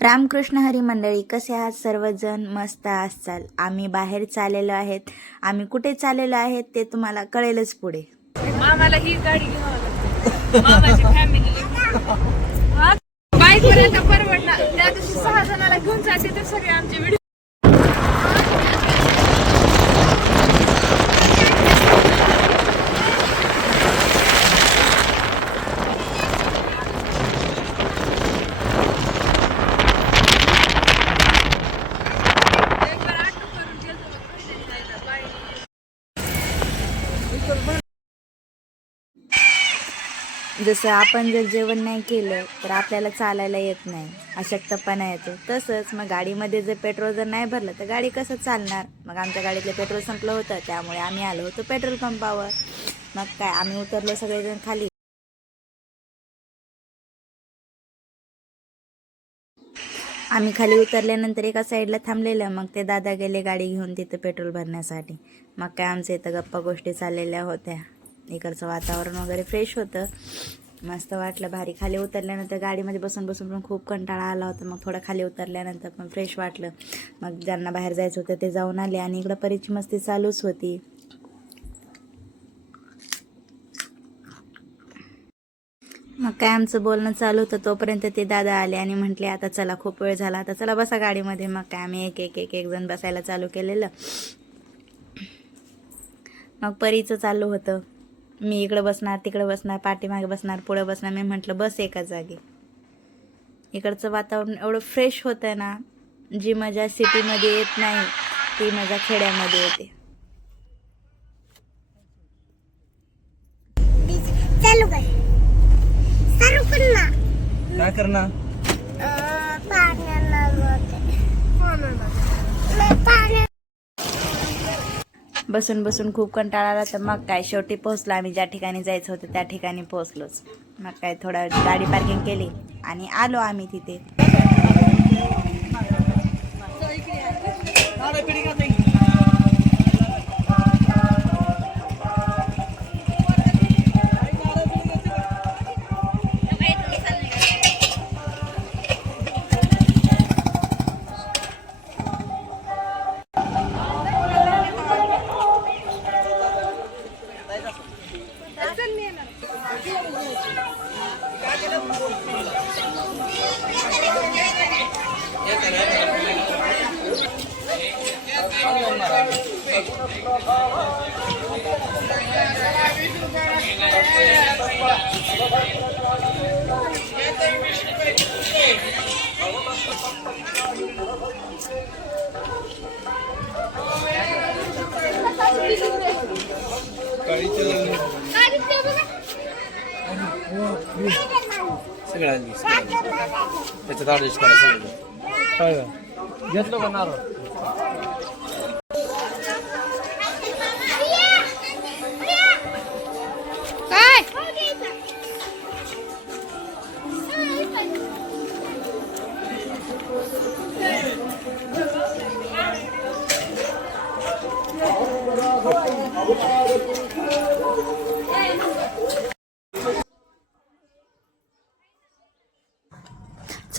रामकृष्ण हरी मंडळी कसे आहात? सर्वजण मस्त असाल आम्ही बाहेर चाललेलो आहेत. आम्ही कुठे चाललेलो आहेत ते तुम्हाला कळेलच पुढे. मामाला ही गाडी घ्यावं लागते बाईक पर्यंत त्या दिवशी सहा जणाला घेऊन जाते तर सगळे आमचे व्हिडिओ जसं आपण जर जेवण नाही केलं तर आपल्याला चालायला येत नाही. अशक्तपणा येतो. तसंच मग गाडीमध्ये जर पेट्रोल जर नाही भरलं तर गाडी कसं चालणार? मग आमच्या गाडीतलं पेट्रोल संपलं होतं त्यामुळे आम्ही आलो होतो पेट्रोल पंपावर. मग काय आम्ही उतरलो सगळेजण खाली. आम्ही खाली उतरल्यानंतर एका साईडला थांबलेलं. मग ते दादा गेले गाडी घेऊन तिथं पेट्रोल भरण्यासाठी. मग काय आमच्या इथं गप्पा गोष्टी चाललेल्या होत्या. इकडचं वातावरण वगैरे फ्रेश होतं. मस्त वाटलं भारी. खाली उतरल्यानंतर गाडीमध्ये बसून बसून पण खूप कंटाळा आला होता. मग थोडं खाली उतरल्यानंतर पण फ्रेश वाटलं. मग ज्यांना बाहेर जायचं होतं ते जाऊन आले आणि इकडं परीची मस्ती चालूच होती. मग काय आमचं बोलणं चालू होतं तोपर्यंत ते दादा आले आणि म्हटले आता चला खूप वेळ झाला. आता चला बसा गाडीमध्ये. मग काय आम्ही एक एक एक एक जण बसायला चालू केलेलं. मग परीचं चालू होतं. मी इकडं बसणार तिकडं बसणार पाठीमागे बसणार पुढं बसणार. मी म्हटलं बस एका जागी. इकडचं वातावरण एवढं फ्रेश होतं ना जी मजा सिटीमध्ये येत नाही ती मजा खेड्यामध्ये येते. चालू कर. चालू कर ना. काय करणार? पाण्याला बसून बसून खूप कंटाळा आला तर मग काय शेवटी पोहोचलो आम्ही. ज्या ठिकाणी जायचं होतं त्या ठिकाणी पोहोचलोच. मग काय थोडा गाडी पार्किंग केली आणि आलो आम्ही तिथे. मिळाली त्याच्यात ॲडजस्ट करा सगळं काय का नारळ?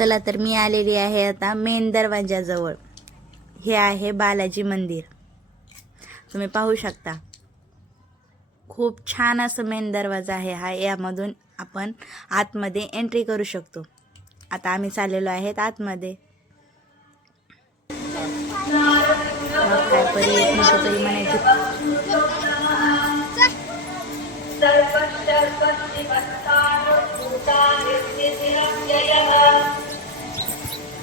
चला तर मी आलेली आहे आता मेन दरवाजाजवळ हे आहे बालाजी मंदिर. तुम्ही पाहू शकता. खूप छान असं मेन दरवाजा आहे हा. यामधून आपण आतमध्ये एंट्री करू शकतो. आता आम्ही चाललेलो आहेत आतमध्ये. काय परी म्हणायची.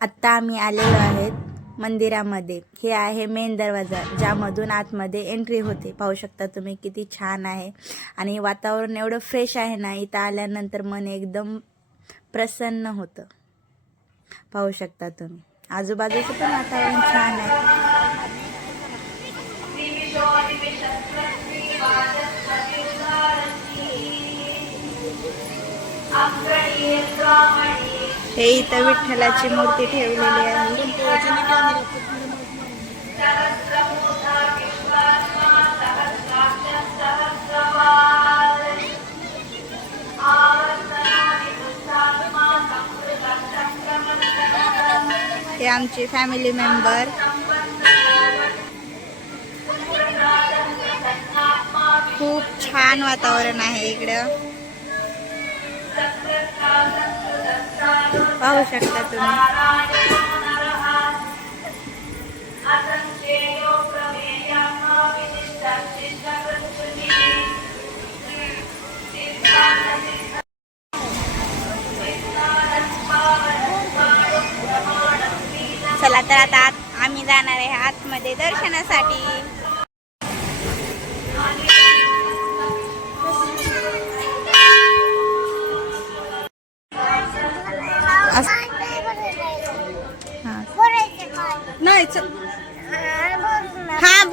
आत्ता आम्ही आलेलो आहेत मंदिरामध्ये. हे आहे मेन दरवाजा ज्यामधून आतमध्ये एंट्री होते. पाहू शकता तुम्ही किती छान आहे. आणि वातावरण एवढं फ्रेश आहे ना इथं आल्यानंतर मन एकदम प्रसन्न होतं. पाहू शकता तुम्ही. आजूबाजूचं पण वातावरण छान आहे. हे इथं विठ्ठलाची मूर्ती ठेवलेली आहे. हे आमचे फॅमिली मेंबर खूप छान वातावरण आहे इकडं. पाहू शकता तुम्ही. चला तर आता आत आम्ही जाणार आहे आतमध्ये दर्शनासाठी.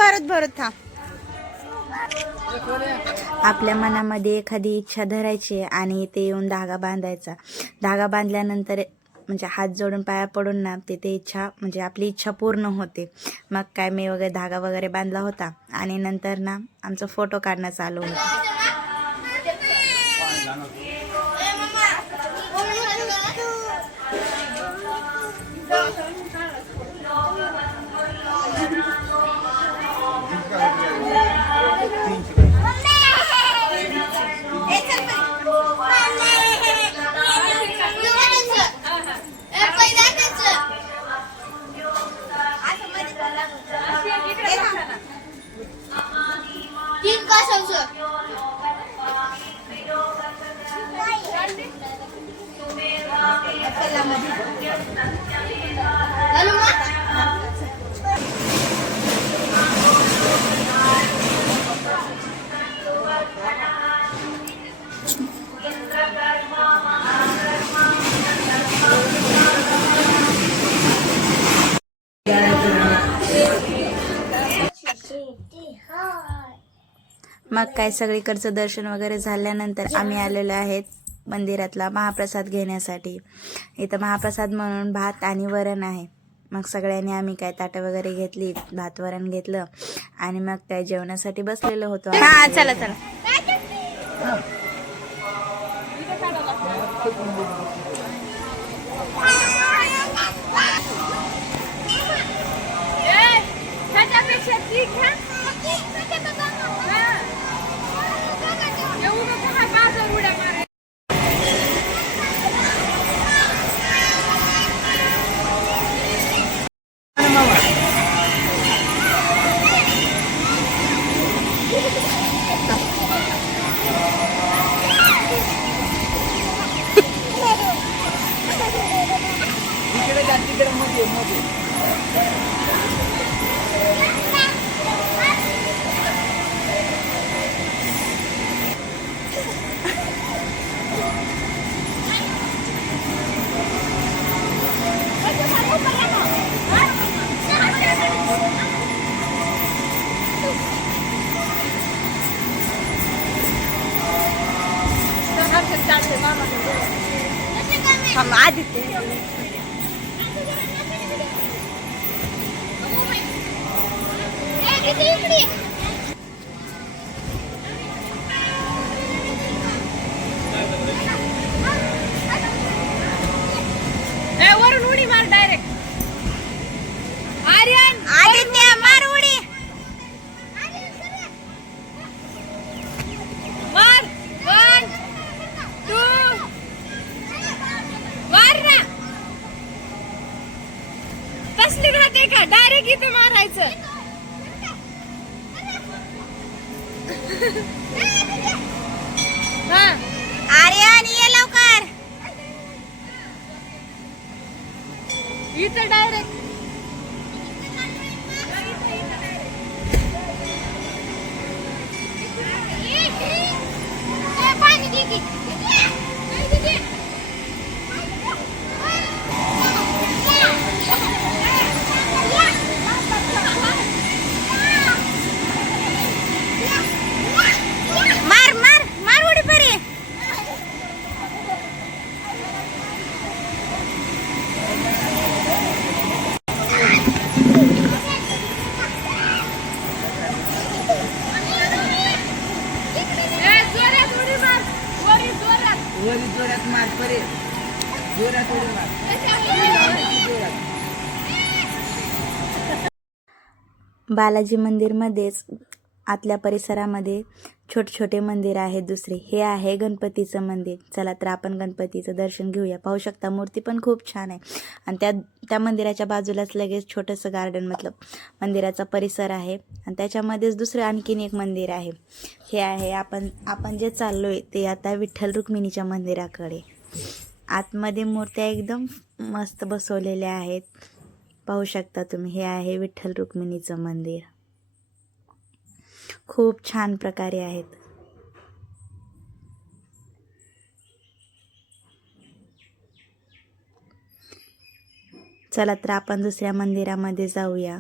भरत भरत था आपल्या मनामध्ये एखादी इच्छा धरायची आणि ते येऊन धागा बांधायचा. धागा बांधल्यानंतर म्हणजे हात जोडून पाया पडून ना तिथे इच्छा म्हणजे आपली इच्छा पूर्ण होते. मग काय मी वगैरे धागा वगैरे बांधला होता आणि नंतर ना आमचं फोटो काढणं चालू होतं. मग काय सगळीकडचं दर्शन वगैरे झाल्यानंतर आम्ही आलेलो आहेत. मंदिरातला महाप्रसाद घेण्यासाठी. इथं महाप्रसाद म्हणून भात आणि वरण आहे. मग सगळ्यांनी आम्ही काय ताटं वगैरे घेतली भात वरण घेतलं आणि मग काय जेवणासाठी बसलेलो होतो हा चला चला. कसली राहते का? डायरेक्ट इथं मारायचं. हा. आर्यन ये लवकर. इथं डायरेक्ट मार परे. जोरात बालाजी मंदिरमध्येच आतल्या परिसरामध्ये छोटे छोटे मंदिर आहेत दुसरे हे आहे गणपतीचं मंदिर. चला तर आपण गणपतीचं दर्शन घेऊया. पाहू शकता मूर्ती पण खूप छान आहे. आणि त्या त्या मंदिराच्या बाजूलाच लगेच छोटंसं गार्डन मतलब मंदिराचा परिसर आहे. आणि त्याच्यामध्येच दुसरं आणखीन एक मंदिर आहे. हे आहे आपण आपण जे चाललो आहे ते आता विठ्ठल रुक्मिणीच्या मंदिराकडे. आतमध्ये मूर्त्या एकदम मस्त बसवलेल्या आहेत. पाहू शकता तुम्ही हे आहे विठ्ठल रुक्मिणीचं मंदिर. खूप छान प्रकारे आहेत. चला तर आपण दुसऱ्या मंदिरामध्ये जाऊया.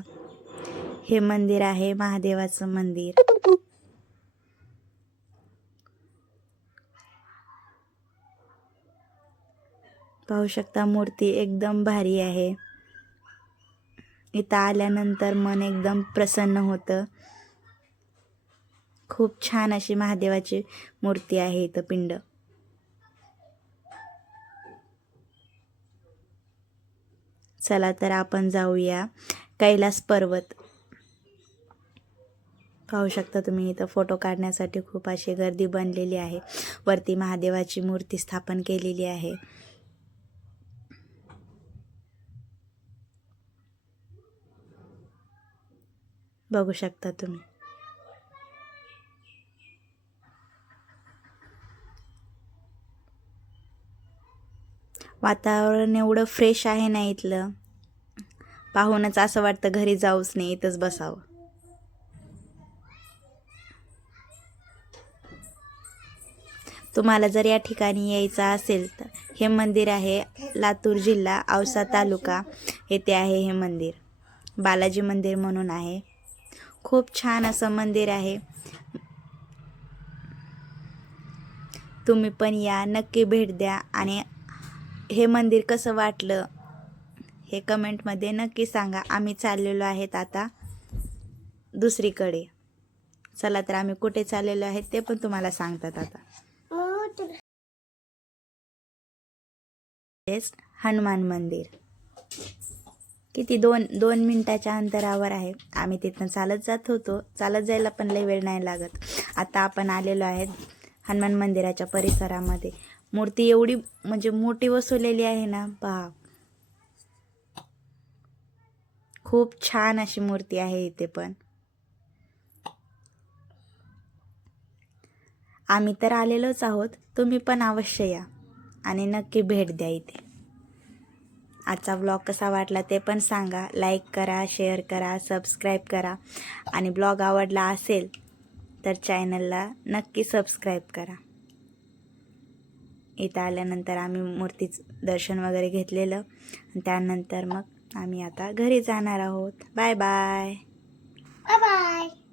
हे मंदिर आहे महादेवाचं मंदिर. पाहू शकता मूर्ती एकदम भारी आहे. इथं आल्यानंतर मन एकदम प्रसन्न होतं. खूप छान अशी महादेवाची मूर्ती आहे इथं पिंड. चला तर आपण जाऊया कैलास पर्वत. पाहू शकता तुम्ही इथं फोटो काढण्यासाठी खूप अशी गर्दी बनलेली आहे. वरती महादेवाची मूर्ती स्थापन केलेली आहे. बघू शकता तुम्ही. वातावरण एवढं फ्रेश आहे ना इथलं? पाहूनच असं वाटतं घरी जाऊच नाही इथंच बसावं. तुम्हाला जर या ठिकाणी यायचं असेल तर हे मंदिर आहे लातूर जिल्हा औसा तालुका. येथे आहे हे मंदिर. बालाजी मंदिर म्हणून आहे. खूप छान असं मंदिर आहे. तुम्ही पण या नक्की भेट द्या आणि हे मंदिर कसं वाटलं हे कमेंटमध्ये नक्की सांगा. आम्ही चाललेलो आहेत आता दुसरीकडे. चला तर आम्ही कुठे चाललेलो आहेत ते पण तुम्हाला सांगतात आता. हनुमान मंदिर. किती दोन दोन मिनिटाच्या अंतरावर आहे. आम्ही तिथनं चालत जात होतो. चालत जायला पण लई वेळ नाही लागत. आता आपण आलेलो आहेत हनुमान मंदिराच्या परिसरामध्ये. मूर्ती एवढी म्हणजे मोठी बसवलेली आहे ना पहा खूप छान अशी मूर्ती आहे इथे पण. आम्ही तर आलेलोच आहोत तुम्ही पण अवश्य या आणि नक्की भेट द्या इथे. आजचा ब्लॉग कसा वाटला ते पण सांगा. लाईक करा शेअर करा सबस्क्राईब करा. आणि ब्लॉग आवडला असेल तर चॅनलला नक्की सबस्क्राईब करा. इथं आल्यानंतर आम्ही मूर्तीचं दर्शन वगैरे घेतलेलं. आणि त्यानंतर मग आम्ही आता घरी जाणार आहोत. Bye bye. Bye bye.